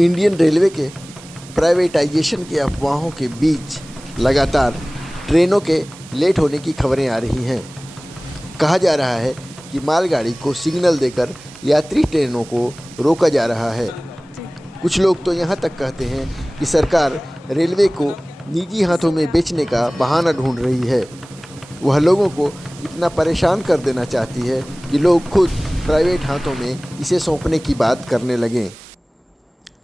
Indian railway के privatisation की अफवाहों के बीच लगातार ट्रेनों के लेट होने की खबरें आ रही हैं। कहा जा रहा है कि मालगाड़ी को सिग्नल देकर यात्री ट्रेनों को रोका जा रहा है। कुछ लोग तो यहाँ तक कहते हैं कि सरकार रेलवे को निजी हाथों में बेचने का बहाना ढूंढ रही है। वह लोगों को इतना परेशान कर देना चाहती है कि लोग खुद प्राइवेट हाथों में इसे सौंपने की बात करने लगें।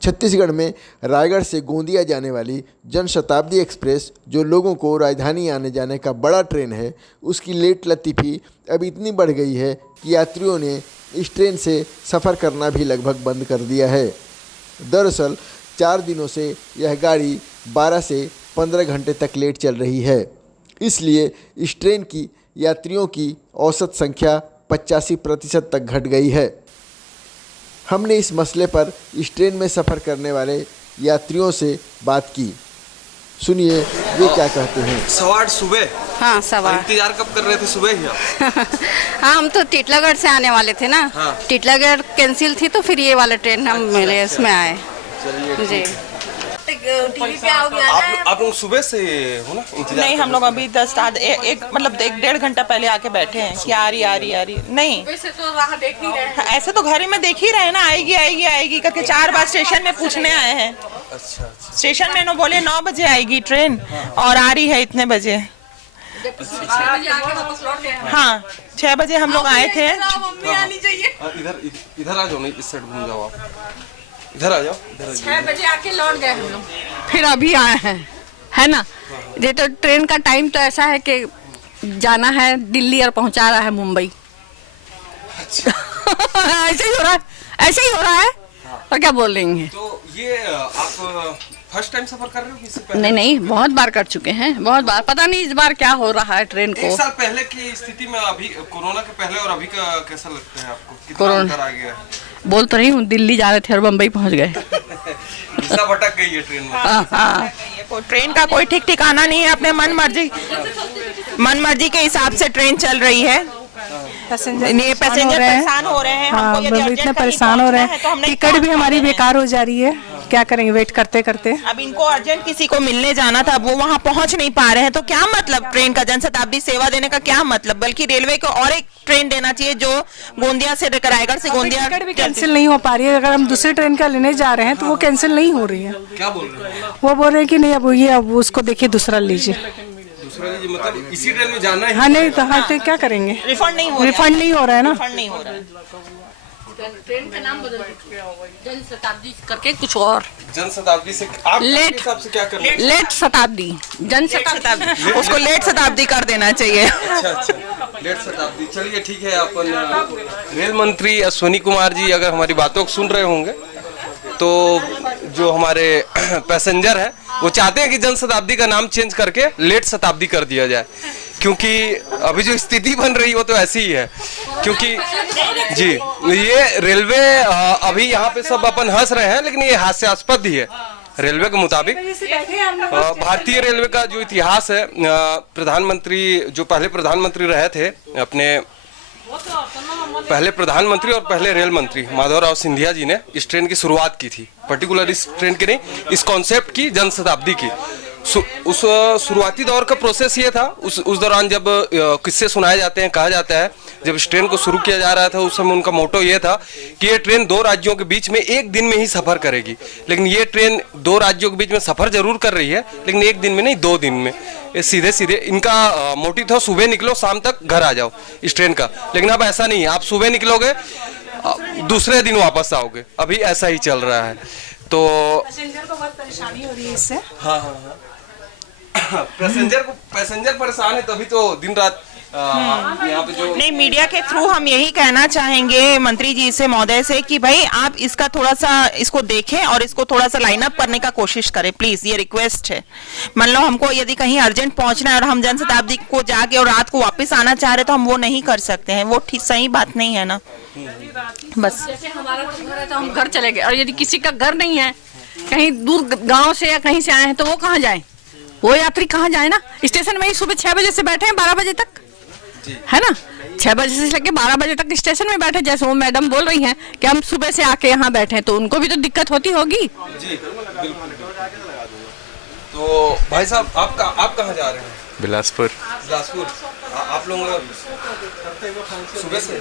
छत्तीसगढ़ में रायगढ़ से गोंदिया जाने वाली जनशताब्दी एक्सप्रेस, जो लोगों को राजधानी आने जाने का बड़ा ट्रेन है, उसकी लेट लतीफ़ी अब इतनी बढ़ गई है कि यात्रियों ने इस ट्रेन से सफ़र करना भी लगभग बंद कर दिया है। दरअसल 4 दिनों से यह गाड़ी 12 से 15 घंटे तक लेट चल रही है। इसलिए इस ट्रेन की यात्रियों की औसत संख्या 85% तक घट गई है। हमने इस मसले पर इस ट्रेन में सफ़र करने वाले यात्रियों से बात की। सुनिए वे क्या कहते हैं। सवार सुबह? हाँ, सवार। इंतजार कब कर रहे थे? सुबह ही आप? हाँ, हम तो टिटलागढ़ से आने वाले थे ना। हाँ। टिटलागढ़ कैंसिल थी तो फिर ये वाला ट्रेन हम मिले, इसमें आए। चलिए जी। टीवी पे आओ गया आप लोग सुबह से हो ना इंतजार? नहीं, हम लोग अभी 1 मतलब 1-1.5 घंटा पहले आके बैठे हैं कि आ रही नहीं। वैसे तो वहाँ देख नहीं रहे। ऐसे तो घर में देख ही रहे ना, आएगी करके 4 बार स्टेशन में पूछने आए हैं। अच्छा। स्टेशन में बोले 9 बजे आएगी ट्रेन और आ रही है इतने बजे। हाँ, 6 बजे हम लोग आए थे। इधर आ जाओ, नहीं इस साइड घूम जाओ, आप इधर आ जाओ। 6 बजे आके लौट गए हम लोग, फिर अभी आए हैं, है ना। ये तो ट्रेन का टाइम तो ऐसा है कि जाना है दिल्ली और पहुंचा रहा है मुंबई। ऐसे ही हो रहा है। और क्या बोलेंगे। तो ये आप फर्स्ट टाइम सफर कर रहे हो कि इससे पहले? नहीं, बहुत बार कर चुके हैं, बहुत बार। पता नहीं इस बार क्या हो रहा है ट्रेन को। 1 साल पहले की स्थिति में, अभी कोरोना के पहले और अभी का कैसा लगता है आपको? कितना कोरोना अंतर आ गया है? बोल तो रही हूँ, दिल्ली जा रहे थे और बम्बई पहुंच गए। दिशा भटक गई है ट्रेन में। हाँ। ट्रेन का कोई ठीक ठिकाना नहीं है, अपने मन मर्जी के हिसाब से ट्रेन चल रही है। पैसेंजर परेशान हो रहे हैं। हाँ, इतने परेशान हो रहे हैं। टिकट भी हमारी बेकार हो जा रही है, क्या करेंगे वेट करते करते। अब इनको अर्जेंट किसी को मिलने जाना था, वो वहाँ पहुँच नहीं पा रहे हैं, तो क्या मतलब ट्रेन का? जनशताब्दी सेवा देने का क्या मतलब? बल्कि रेलवे को और एक ट्रेन देना चाहिए जो गोंदिया से, रायगढ़ से गोंदिया। टिकट भी कैंसिल नहीं हो पा रही है। अगर हम दूसरी ट्रेन का लेने जा रहे हैं तो वो कैंसिल नहीं हो रही है। क्या बोल रहे हैं? वो बोल रहे हैं कि नहीं, अब उसको देखिए, दूसरा लीजिए। दूसरा लीजिए मतलब इसी ट्रेन में जाना है? हाँ, नहीं तो हाँ, तो क्या करेंगे? रिफंड नहीं हो रहा है ना। रिफंड नहीं हो रहा है। ट्रेन का नाम बदल जनशताब्दी करके कुछ और। जनशताब्दी से आप लेट हिसाब से क्या कर रहे हैं? लेट शताब्दी, जनशताब्दी, उसको लेट शताब्दी कर देना चाहिए। अच्छा, लेट शताब्दी। चलिए ठीक है। अपन रेल मंत्री अश्विनी कुमार जी अगर हमारी बातों को सुन रहे होंगे तो जो हमारे पैसेंजर है वो चाहते हैं कि जनशताब्दी का नाम चेंज करके लेट शताब्दी कर दिया जाए, क्योंकि अभी जो स्थिति बन रही है वो तो ऐसी ही है। क्योंकि जी, ये रेलवे अभी यहाँ पे सब अपन हंस रहे हैं, लेकिन ये हास्यास्पद ही है। रेलवे के मुताबिक भारतीय रेलवे का जो इतिहास है, प्रधानमंत्री जो पहले प्रधानमंत्री रहे थे, अपने पहले प्रधानमंत्री और पहले रेल मंत्री माधवराव सिंधिया जी ने इस ट्रेन की शुरुआत की थी। पर्टिकुलर इस ट्रेन की नहीं, इस कॉन्सेप्ट की, जनशताब्दी की। उस शुरुआती दौर का प्रोसेस ये था। उस दौरान जब किस्से सुनाए जाते हैं, कहा जाता है जब इस ट्रेन को शुरू किया जा रहा था उस समय उनका मोटो ये था कि ये ट्रेन 2 राज्यों के बीच में 1 दिन में ही सफर करेगी। लेकिन ये ट्रेन 2 राज्यों के बीच में सफर जरूर कर रही है, लेकिन 1 दिन में नहीं, 2 दिन में। ये सीधे इनका मोटिव था सुबह निकलो शाम तक घर आ जाओ इस ट्रेन का। लेकिन अब ऐसा नहीं है, आप सुबह निकलोगे दूसरे दिन वापस आओगे। अभी ऐसा ही चल रहा है। तो पैसेंजर को बहुत परेशानी हो रही है इससे। हाँ। पैसेंजर परेशान है, तभी तो दिन रात यहाँ पे जो नहीं, मीडिया के थ्रू हम यही कहना चाहेंगे मंत्री जी से, महोदय से, कि भाई आप इसका थोड़ा सा इसको देखें और इसको थोड़ा सा लाइन अप करने का कोशिश करें प्लीज। ये रिक्वेस्ट है। मान लो हमको यदि कहीं अर्जेंट पहुंचना है और हम जनशताब्दी को जाके और रात को वापस आना चाह रहे तो हम वो नहीं कर सकते हैं। वो ठीक सही बात नहीं है ना। बस जैसे हमारा घर है तो हम घर चले गए, और यदि किसी का घर नहीं है, कहीं दूर गांव से या कहीं से आए हैं, तो वो कहाँ जाए? वो यात्री कहाँ जाए ना। स्टेशन में ही सुबह 6 बजे से बैठे हैं 12 बजे तक, है ना। 6 बजे से लेकर 12 बजे तक स्टेशन में बैठे, जैसे वो मैडम बोल रही हैं कि हम सुबह से आके यहाँ बैठे हैं, तो उनको भी तो दिक्कत होती होगी। जी बिल्कुल। तो भाई साहब आप कहाँ जा रहे हैं? बिलासपुर। बिलासपुर। आप लोग सुबह से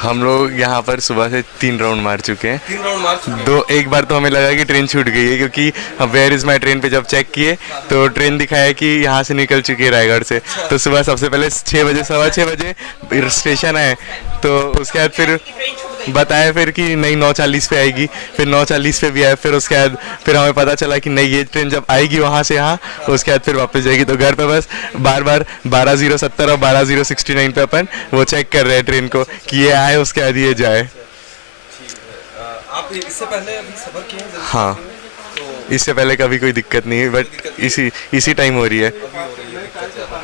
हम लोग यहाँ पर सुबह से 3 राउंड मार चुके हैं। 3 राउंड मार चुके हैं। एक बार तो हमें लगा कि ट्रेन छूट गई है, क्योंकि वेयर इज़ माई ट्रेन पे जब चेक किए तो ट्रेन दिखाया कि यहाँ से निकल चुकी है रायगढ़ से। तो सुबह सबसे पहले 6 बजे, 6:15 बजे स्टेशन है, तो उसके बाद फिर बताया फिर कि नहीं 9:40 पे आएगी, फिर 9:40 पे भी आए, फिर उसके बाद फिर हमें पता चला कि नहीं ये ट्रेन जब आएगी वहाँ से यहाँ, उसके बाद फिर वापस जाएगी। तो घर पे बस बार 12:70 और 12:69 पे अपन वो चेक कर रहे हैं ट्रेन को कि ये आए, उसके बाद ये जाए। आप इससे पहले अभी सफर किए हैं? हाँ, इससे पहले कभी कोई दिक्कत नहीं है, बट इसी टाइम हो रही है।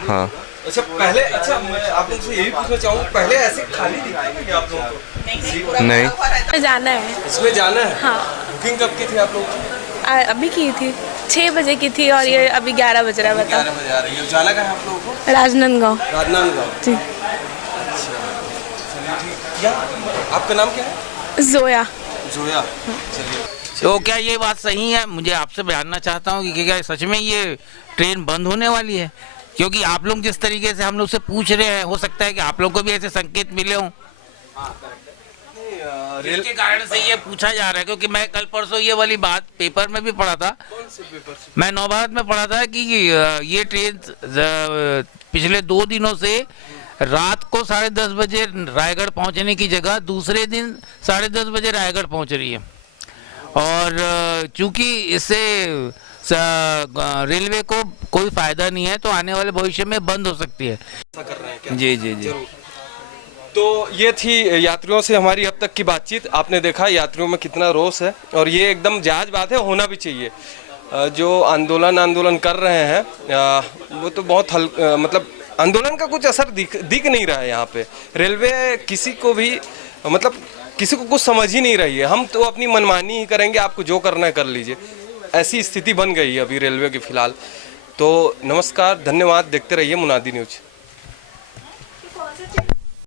हाँ। अच्छा मैं आप लोग से यही पूछना चाहूँगा, पहले ऐसे खाली दिखाई नहीं आप लोगों को? नहीं। जाना है। इसमें जाना है? हाँ। बुकिंग कब की थी आप लोगों की? अभी की थी 6 बजे की थी, और ये अभी 11 बज रहा है। बताओ 11 बजे आ रही है। जाना कहाँ है आप लोगों को? राजनांदगांव। राजनांदगांव जी। चलिए ठीक। या आपका नाम क्या है? जोया। जोया। चलिए। तो क्या ये बात सही है? मुझे आपसे जानना चाहता हूँ कि क्या सच में ये ट्रेन बंद होने वाली है? क्योंकि आप लोग जिस तरीके से हम लोग से पूछ रहे हैं, हो सकता है कि आप लोग को भी ऐसे संकेत मिले हों। रेल के कारण से ये पूछा जा रहा है, क्योंकि मैं कल परसों ये वाली बात पेपर में भी पढ़ा था। कौन से पेपर से? मैं नवभारत में पढ़ा था कि ये ट्रेन पिछले 2 दिनों से रात को 10:30 बजे रायगढ़ पहुंचने की जगह दूसरे दिन 10:30 बजे रायगढ़ पहुंच रही है। और चूंकि इससे रेलवे को कोई फायदा नहीं है, तो आने वाले भविष्य में बंद हो सकती है। ऐसा कर रहे हैं क्या? जी। तो ये थी यात्रियों से हमारी अब तक की बातचीत। आपने देखा यात्रियों में कितना रोष है, और ये एकदम जायज़ बात है, होना भी चाहिए। जो आंदोलन कर रहे हैं वो तो बहुत मतलब आंदोलन का कुछ असर दिख नहीं रहा है यहाँ पे। रेलवे किसी को भी मतलब किसी को कुछ समझ ही नहीं रही है। हम तो अपनी मनमानी ही करेंगे, आपको जो करना है कर लीजिए, ऐसी स्थिति बन गई है अभी रेलवे की फ़िलहाल। तो नमस्कार, धन्यवाद, देखते रहिए मुनादी न्यूज़।